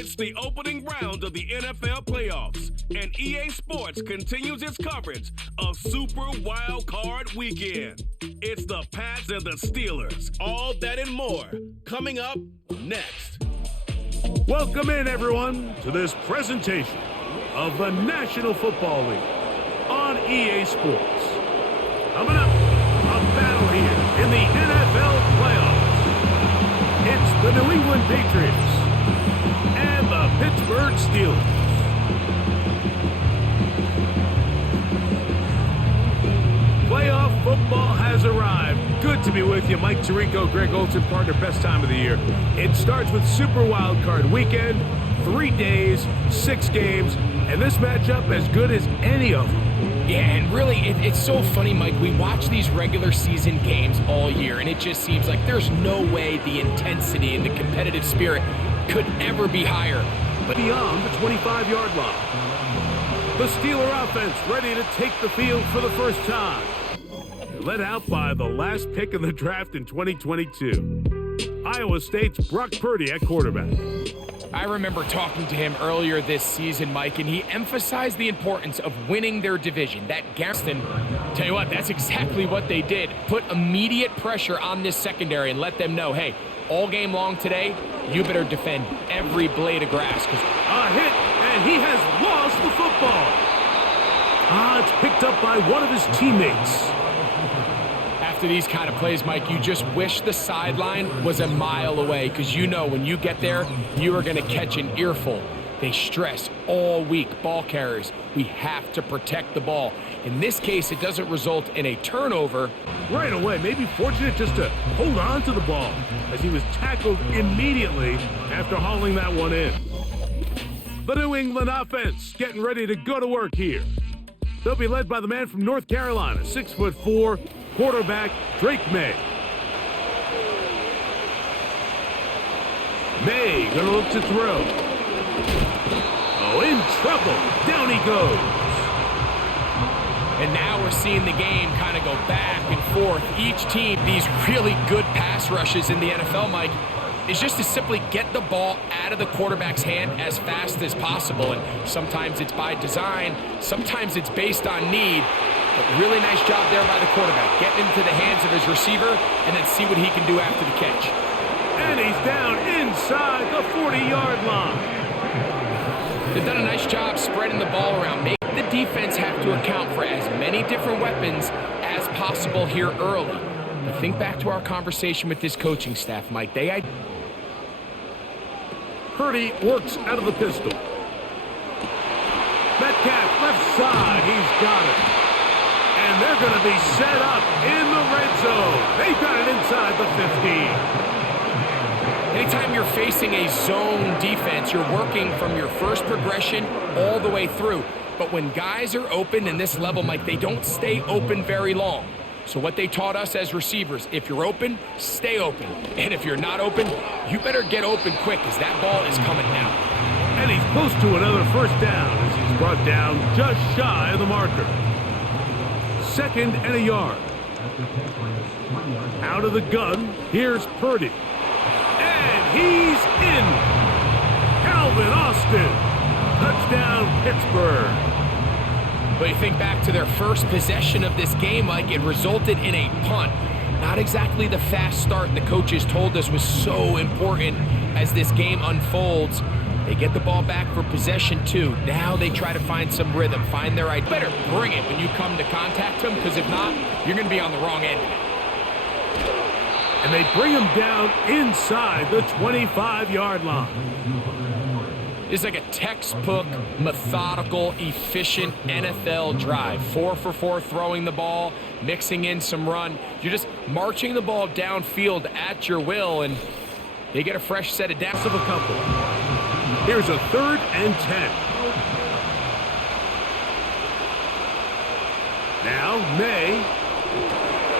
It's the opening round of the NFL playoffs, and EA Sports continues its coverage of Super Wild Card Weekend. It's the Pats and the Steelers, all that and more, coming up next. Welcome in, everyone, to this presentation of the National Football League on EA Sports. Coming up, a battle here in the NFL playoffs. It's the New England Patriots and the Pittsburgh Steelers. Playoff football has arrived. Good to be with you. Mike Tirico, Greg Olsen, partner, best time of the year. It starts with Super Wild Card Weekend, 3 days, 6 games, and this matchup as good as any of them. Yeah, and really, it's so funny, Mike. We watch these regular season games all year, and it just seems like there's no way the intensity and the competitive spirit could ever be higher. But beyond the 25-yard line, the Steeler offense ready to take the field for the first time. They're led out by the last pick in the draft in 2022. Iowa State's Brock Purdy at quarterback. I remember talking to him earlier this season, Mike, and he emphasized the importance of winning their division. That Gaston, tell you what, that's exactly what they did. Put immediate pressure on this secondary and let them know, hey, all game long today, you better defend every blade of grass. A hit, and he has lost the football. It's picked up by one of his teammates. After these kind of plays, Mike, you just wish the sideline was a mile away, because you know when you get there, you are going to catch an earful. They stress all week, ball carriers, we have to protect the ball. In this case, it doesn't result in a turnover. Right away, maybe fortunate just to hold on to the ball as he was tackled immediately after hauling that one in. The New England offense getting ready to go to work here. They'll be led by the man from North Carolina, 6'4", quarterback Drake May. May gonna look to throw. Oh, in trouble. Down he goes. And now we're seeing the game kind of go back and forth. Each team, these really good pass rushes in the NFL, Mike, is just to simply get the ball out of the quarterback's hand as fast as possible. And sometimes it's by design, sometimes it's based on need. But really nice job there by the quarterback, getting into the hands of his receiver and then see what he can do after the catch. And he's down inside the 40-yard line. They've done a nice job spreading the ball around. Make the defense have to account for as many different weapons as possible here early. But think back to our conversation with this coaching staff, Mike. Purdy works out of the pistol. Metcalf left side, he's got it. And they're going to be set up in the red zone. They've got it inside the 15. Anytime you're facing a zone defense, you're working from your first progression all the way through. But when guys are open in this level, Mike, they don't stay open very long. So what they taught us as receivers, if you're open, stay open. And if you're not open, you better get open quick, because that ball is coming now. And he's close to another first down as he's brought down just shy of the marker. 2nd and a yard. Out of the gun, here's Purdy. And he's in. Calvin Austin. Touchdown, Pittsburgh. But you think back to their first possession of this game, like it resulted in a punt. Not exactly the fast start the coaches told us was so important as this game unfolds. They get the ball back for possession 2. Now they try to find some rhythm, find their idea. Better bring it when you come to contact them, because if not, you're going to be on the wrong end of it. And they bring him down inside the 25-yard line. It's like a textbook, methodical, efficient NFL drive. 4 for 4 throwing the ball, mixing in some run. You're just marching the ball downfield at your will, and they get a fresh set of downs of a couple. Here's a 3rd and 10. Now May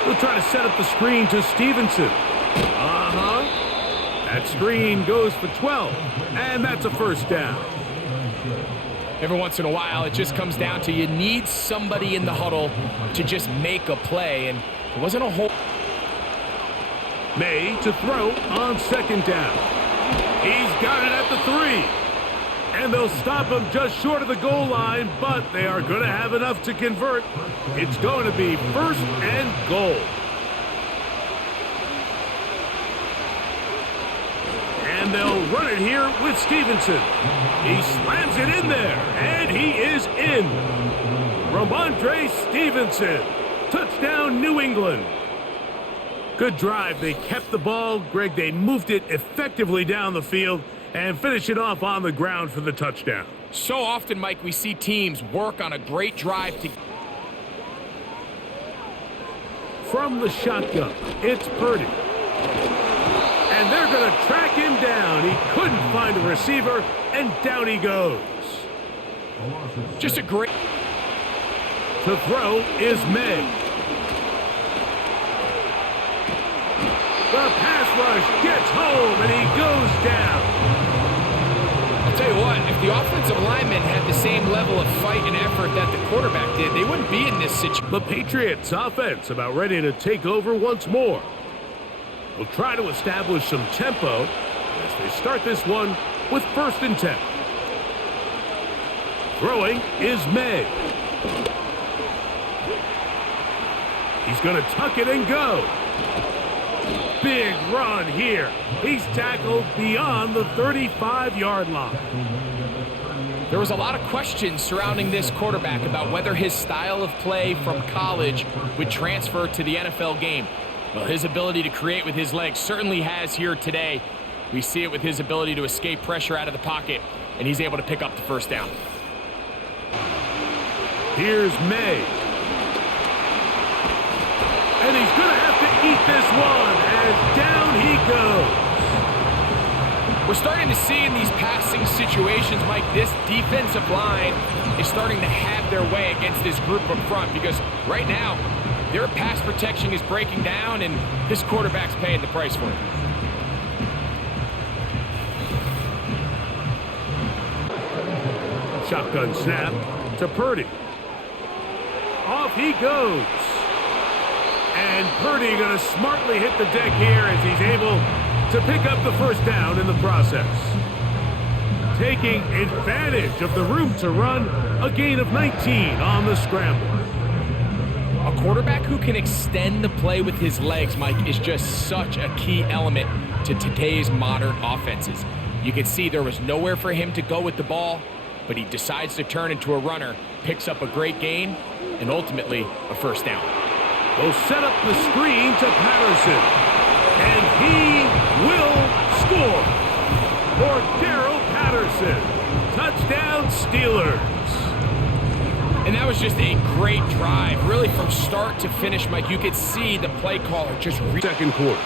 will try to set up the screen to Stevenson. That screen goes for 12, and that's a first down. Every once in a while, it just comes down to you need somebody in the huddle to just make a play, and it wasn't a whole... May to throw on 2nd down. He's got it at the 3. And they'll stop him just short of the goal line, but they are going to have enough to convert. It's going to be 1st and goal. And they'll run it here with Stevenson. He slams it in there, and he is in. Ramondre Stevenson. Touchdown, New England. Good drive. They kept the ball. Greg, they moved it effectively down the field and finish it off on the ground for the touchdown. So often, Mike, we see teams work on a great drive to... From the shotgun, it's Purdy. And they're going to track him down. He couldn't find a receiver, and down he goes. Just a great... To throw is May. The pass rush gets home, and he goes down. I'll tell you what, if the offensive linemen had the same level of fight and effort that the quarterback did, they wouldn't be in this situation. The Patriots offense about ready to take over once more. We'll try to establish some tempo as they start this one with 1st and 10. Throwing is May. He's going to tuck it and go. Big run here. He's tackled beyond the 35-yard line. There was a lot of questions surrounding this quarterback about whether his style of play from college would transfer to the NFL game. Well, his ability to create with his legs certainly has here today. We see it with his ability to escape pressure out of the pocket, and he's able to pick up the 1st down. Here's May. And he's going to have to eat this one as down he goes. We're starting to see in these passing situations, Mike, this defensive line is starting to have their way against this group up front because right now, their pass protection is breaking down, and this quarterback's paying the price for it. Shotgun snap to Purdy. Off he goes. And Purdy going to smartly hit the deck here as he's able to pick up the 1st down in the process. Taking advantage of the room to run, a gain of 19 on the scramble. A quarterback who can extend the play with his legs, Mike, is just such a key element to today's modern offenses. You can see there was nowhere for him to go with the ball, but he decides to turn into a runner, picks up a great gain, and ultimately a 1st down. Will set up the screen to Patterson, and he will score for Darrell Patterson. Touchdown, Steelers. And that was just a great drive, really from start to finish, Mike. You could see the play caller just... 2nd quarter.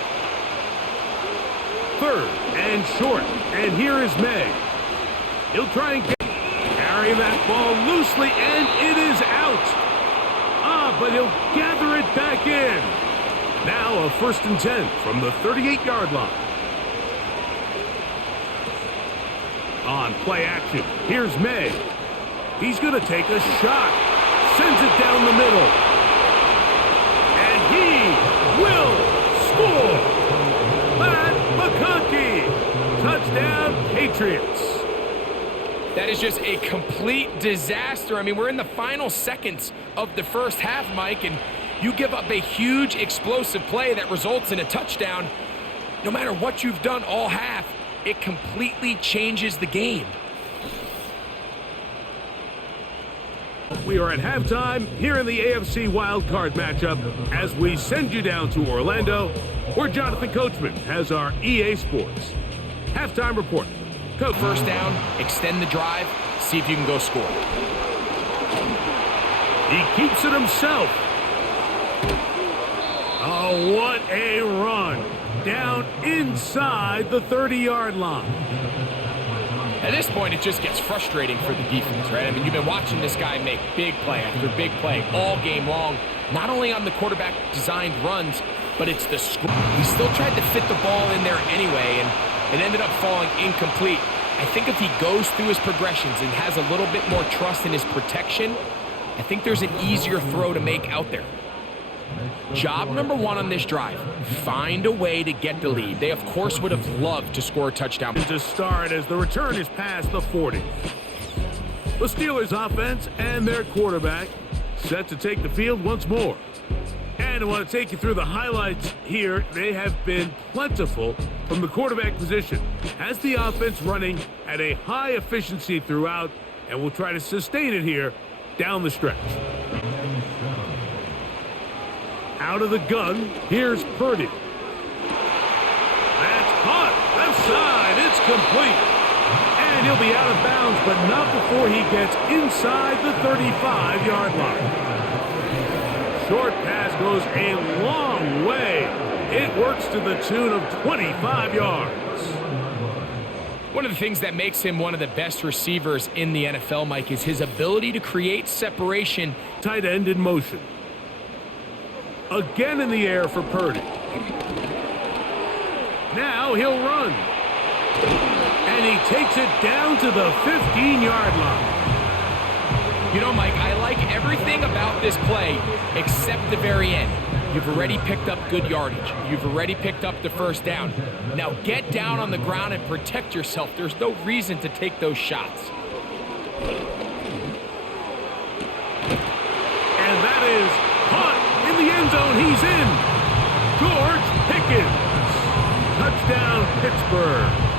3rd and short, and here is May. He'll try and carry that ball loosely, and it is out. But he'll gather it back in. Now a 1st and 10 from the 38-yard line. On play action, here's May. He's going to take a shot. Sends it down the middle. And he will score. Matt McConkey. Touchdown, Patriots. That is just a complete disaster. I mean, we're in the final seconds of the 1st half, Mike, and you give up a huge explosive play that results in a touchdown. No matter what you've done all half, it completely changes the game. We are at halftime here in the AFC wildcard matchup as we send you down to Orlando, where Jonathan Coachman has our EA Sports halftime report. Coach. 1st down, extend the drive, see if you can go score. He keeps it himself. Oh, what a run. Down inside the 30-yard line. At this point, it just gets frustrating for the defense, right? I mean, you've been watching this guy make big play after big play all game long, not only on the quarterback-designed runs, but it's the screw. He still tried to fit the ball in there anyway, and it ended up falling incomplete. I think if he goes through his progressions and has a little bit more trust in his protection, I think there's an easier throw to make out there. Job number one on this drive, find a way to get the lead. They, of course, would have loved to score a touchdown. To start as the return is past the 40. The Steelers offense and their quarterback set to take the field once more. And I want to take you through the highlights here. They have been plentiful from the quarterback position. Has the offense running at a high efficiency throughout, and will try to sustain it here down the stretch. Out of the gun, here's Purdy. That's caught. Left side, it's complete. And he'll be out of bounds, but not before he gets inside the 35-yard line. Short pass goes a long way. It works to the tune of 25 yards. One of the things that makes him one of the best receivers in the NFL, Mike, is his ability to create separation. Tight end in motion. Again in the air for Purdy. Now he'll run. And he takes it down to the 15-yard line. You know, Mike, I like everything about this play except the very end. You've already picked up good yardage. You've already picked up the first down. Now get down on the ground and protect yourself. There's no reason to take those shots. And that is caught in the end zone. He's in. George Pickens. Touchdown, Pittsburgh.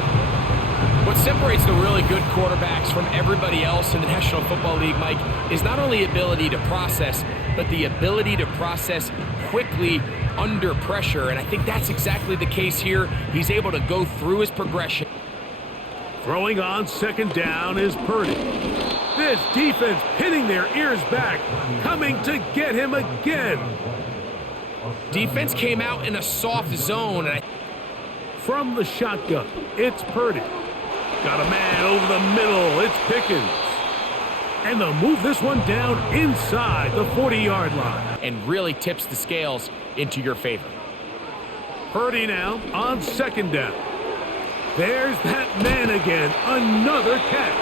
What separates the really good quarterbacks from everybody else in the National Football League, Mike, is not only ability to process, but the ability to process quickly under pressure. And I think that's exactly the case here. He's able to go through his progression. Throwing on second down is Purdy. This defense pinning their ears back, coming to get him again. Defense came out in a soft zone. From the shotgun, it's Purdy. Got a man over the middle. It's Pickens. And they'll move this one down inside the 40-yard line. And really tips the scales into your favor. Purdy now on second down. There's that man again. Another catch.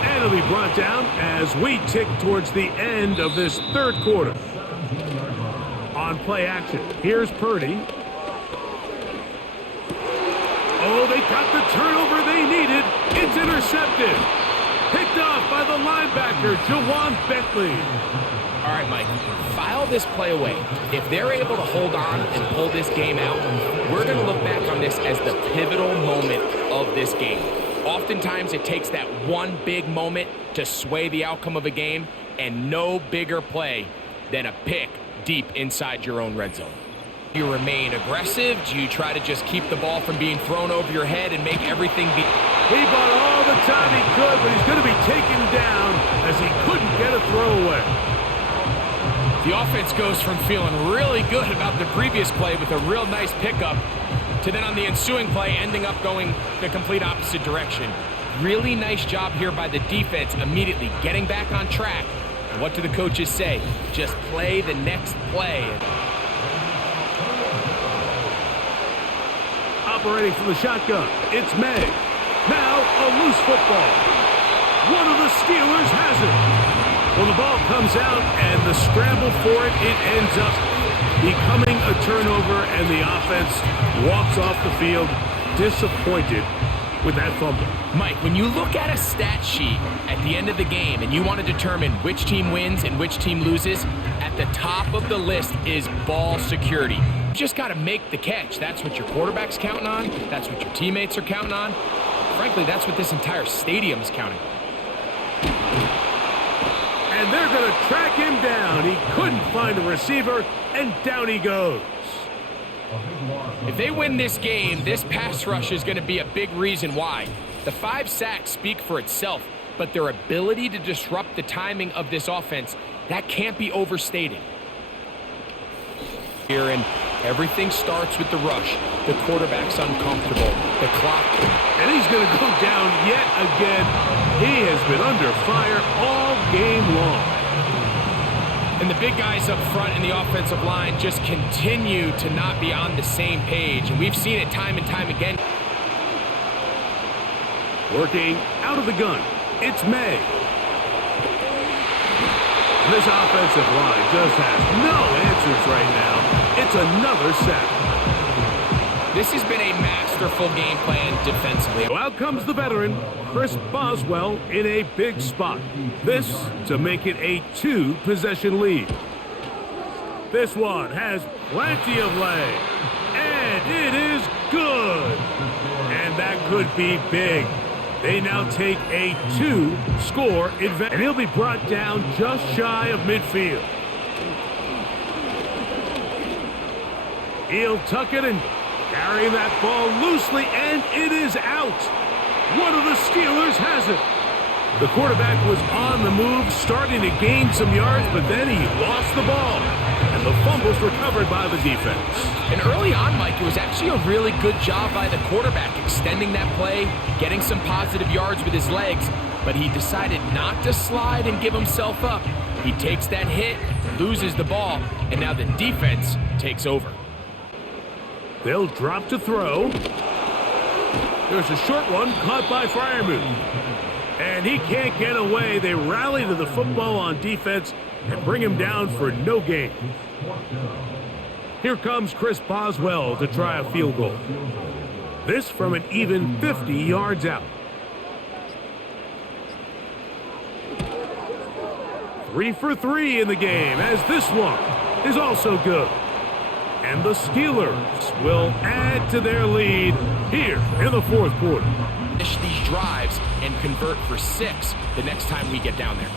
And it'll be brought down as we tick towards the end of this third quarter. On play action, here's Purdy. Oh, they got the turnover they needed. It's intercepted. Picked off by the linebacker, Jawan Bentley. All right, Mike, file this play away. If they're able to hold on and pull this game out, we're going to look back on this as the pivotal moment of this game. Oftentimes, it takes that one big moment to sway the outcome of a game, and no bigger play than a pick deep inside your own red zone. Do you remain aggressive? Do you try to just keep the ball from being thrown over your head and make everything be... He bought all the time he could, but he's going to be taken down as he couldn't get a throwaway. The offense goes from feeling really good about the previous play with a real nice pickup to then on the ensuing play ending up going the complete opposite direction. Really nice job here by the defense immediately getting back on track. And what do the coaches say? Just play the next play. Operating from the shotgun, it's May. Now a loose football. One of the Steelers has it. Well, the ball comes out, and the scramble for it ends up becoming a turnover, and the offense walks off the field disappointed with that fumble. Mike, when you look at a stat sheet at the end of the game and you want to determine which team wins and which team loses, at the top of the list is ball security. You just got to make the catch. That's what your quarterback's counting on. That's what your teammates are counting on. Frankly, that's what this entire stadium is counting. And they're going to track him down. He couldn't find a receiver, and down he goes. If they win this game, this pass rush is going to be a big reason why. The 5 sacks speak for itself, but their ability to disrupt the timing of this offense, that can't be overstated. Here, and everything starts with the rush. The quarterback's uncomfortable. The clock. And he's going to go down yet again. He has been under fire all game long. And the big guys up front in the offensive line just continue to not be on the same page. And we've seen it time and time again. Working out of the gun, it's May. This offensive line just has no answers right now. It's another sack. This has been a masterful game plan defensively. So out comes the veteran, Chris Boswell, in a big spot. This to make it a 2-possession lead. This one has plenty of leg, and it is good. And that could be big. They now take a 2-score advantage, and he'll be brought down just shy of midfield. He'll tuck it and carry that ball loosely, and it is out. One of the Steelers has it. The quarterback was on the move, starting to gain some yards, but then he lost the ball. And the fumble's recovered by the defense. And early on, Mike, it was actually a really good job by the quarterback extending that play, getting some positive yards with his legs, but he decided not to slide and give himself up. He takes that hit, loses the ball, and now the defense takes over. They'll drop to throw. There's a short one caught by Freiermuth. And he can't get away. They rally to the football on defense and bring him down for no gain. Here comes Chris Boswell to try a field goal. This from an even 50 yards out. 3 for 3 in the game, as this one is also good. And the Steelers will add to their lead here in the fourth quarter. Finish these drives and convert for 6 the next time we get down there.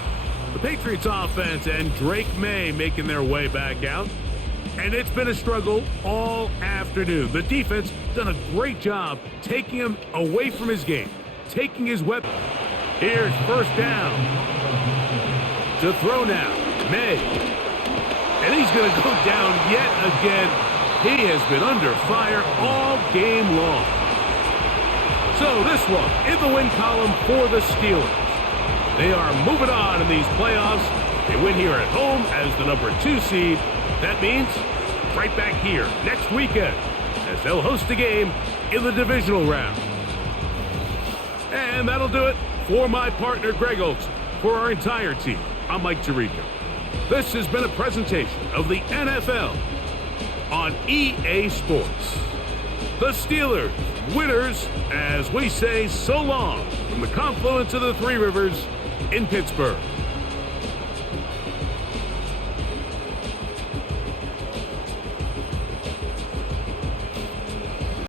The Patriots offense and Drake May making their way back out. And it's been a struggle all afternoon. The defense done a great job taking him away from his game, taking his weapon. Here's first down. To throw now, May. And he's going to go down yet again. He has been under fire all game long. So this one in the win column for the Steelers. They are moving on in these playoffs. They win here at home as the number 2 seed. That means right back here next weekend as they'll host a game in the divisional round. And that'll do it for my partner Greg Olson. For our entire team, I'm Mike Tirico. This has been a presentation of the NFL on EA Sports. The Steelers, winners, as we say so long from the confluence of the Three Rivers in Pittsburgh.